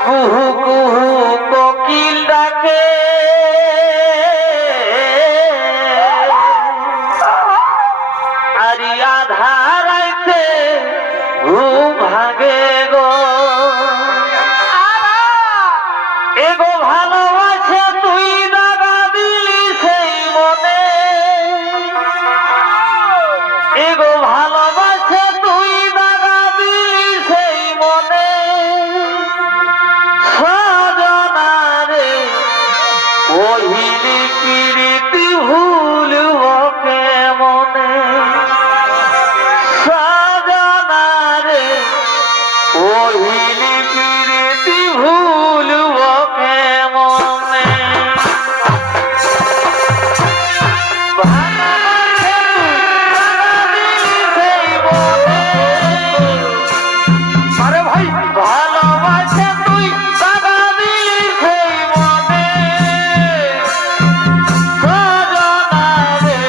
কুহু কুহু কোকিল ডাকে আরি আধারাইতে ঘুম ভাগে গো এগো ভালোবাসে তুই দাগা দিলি সেই মনে এগো ভালোবাসে তুই দাগা দিলি সেই মনে সজনা রে ওহিলি প্রীতি ভুলব কেমনে সজনা রে ওহিলি প্রীতি ভুলব কেমনে আরে ভাই ভালোবাসে তুই দাগা দিলি সেই মনে সজনা রে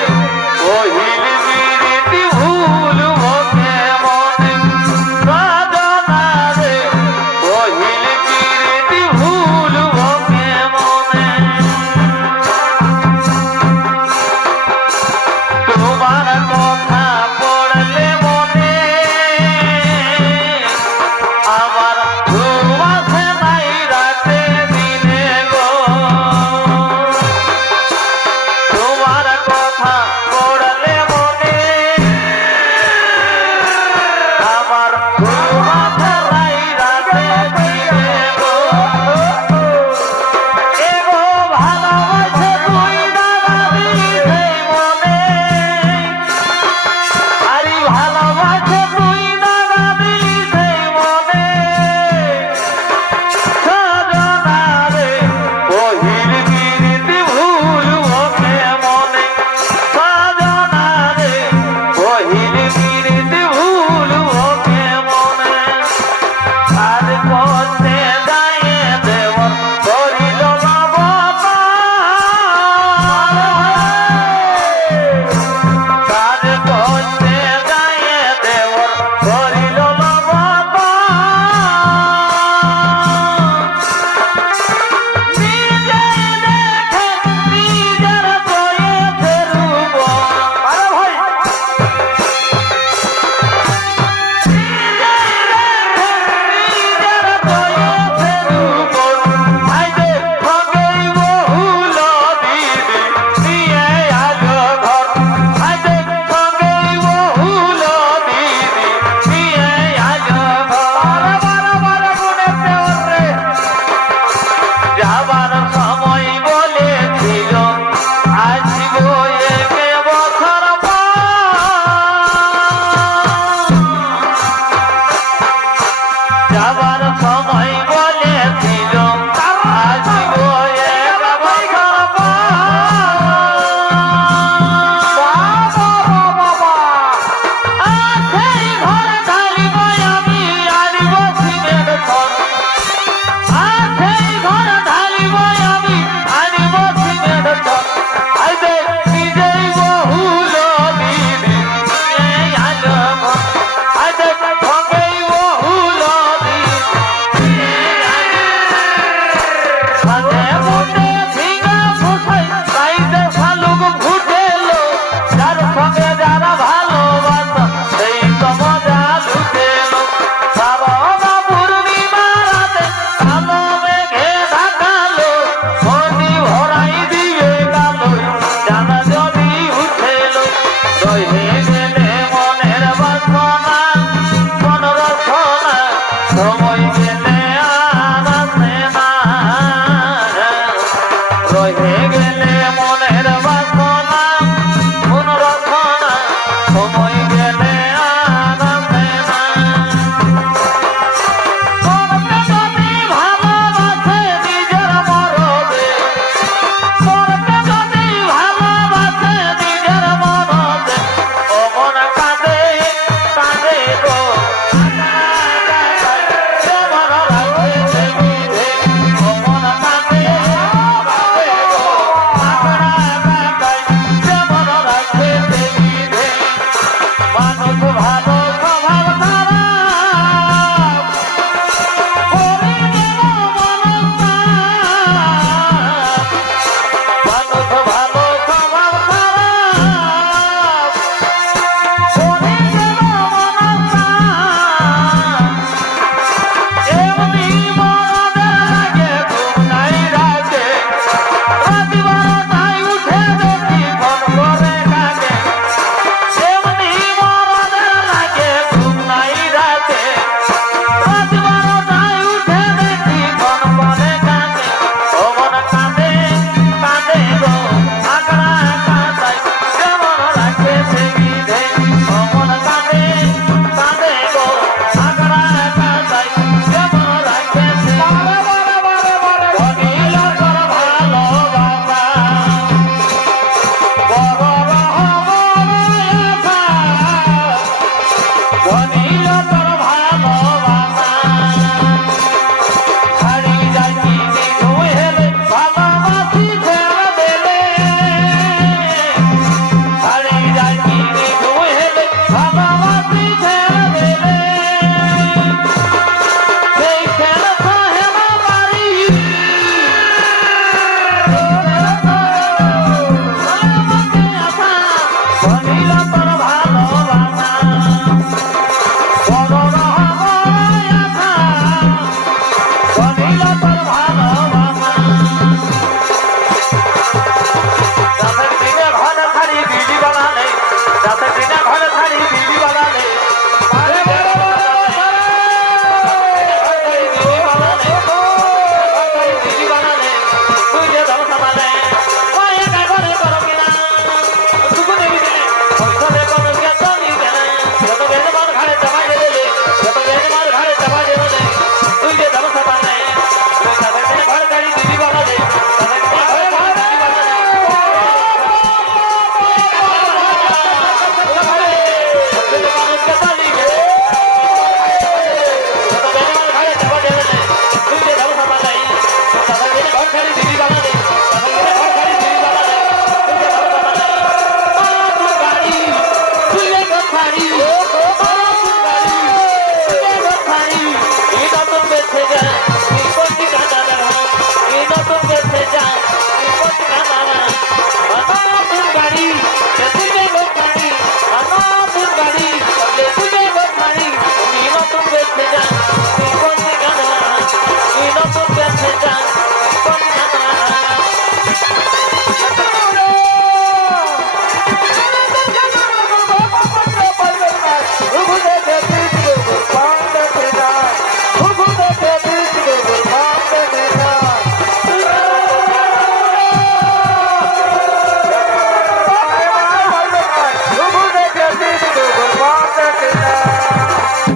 ওহিলি প্রীতি ভুলব কেমনে সজনা রে ওহিলি প্রীতি ভুলব কেমনে তোমার কথা পড়লে মনে আমার ঘুম আসে নাই রাতে দিনে গো তোমার কথা পড়লে মনে আমার ঘুম আসে নাই রাতে দিনে গো এগো ভালোবাসে তুই দাগা দিলি সেই মনে আরি ভালোবাসে তুই দাগা দিলি সেই মনে সজনা রে ওহিলি প্রীতি ভুলব কেমনে সজনা রে ওহিলি প্রীতি ভুলব কেমনে আর পথে দায়ে দেওয়ার করিল কাজ করতে গায়ে দেওয়ার করিল নিজে দেখে নিজের বয়ে ফেরুব আরে ভাই নিজে দেখে নিজের বয়ে ফেরুব আইদে ভগেই বহুল দিদি নিয়ে আলো ঘর আইদে ভগেই বহুল দিদি নিয়ে আলো ঘর বার গুনে পেওরে যাবার সময় বলেছিল আসিব একে বছর পর যাবার সময় বলেছিল আসিব এক বছর সেই ঘরে ঢালিব আমি আনিব সিমেন্ট ঘর সেই ঘরে ঢালিব আমি আনিব সিমেন্ট ঘর আইবে নিজেই বহুল দিদি আলো আইবে ভগেই বহুল দিদি সাথে মুটে ভিঙা ফুসাই তাইতে শালুক ফুটেলো যার সঙ্গে যারা ভালোবাসা সেই তো মজা লুটেলো সারা পূর্ণিমা রাতে কালো মেঘে ঢাকালো মনি ভরাই দিয়ে গেল জানা যদি উঠেলো রয়ে গেলে মনের বাসনা মন রসনা সময় গেলে আর আসে না রয়ে গেলে মনের বাসনা মন রসনা সময় গেলে আর আসে না মনকে যদি ভালোবাসে নিজের মরদে মনকে যদি ভালোবাসে নিজের মরদে ও মন কাঁদে কাঁদে গো ঘরে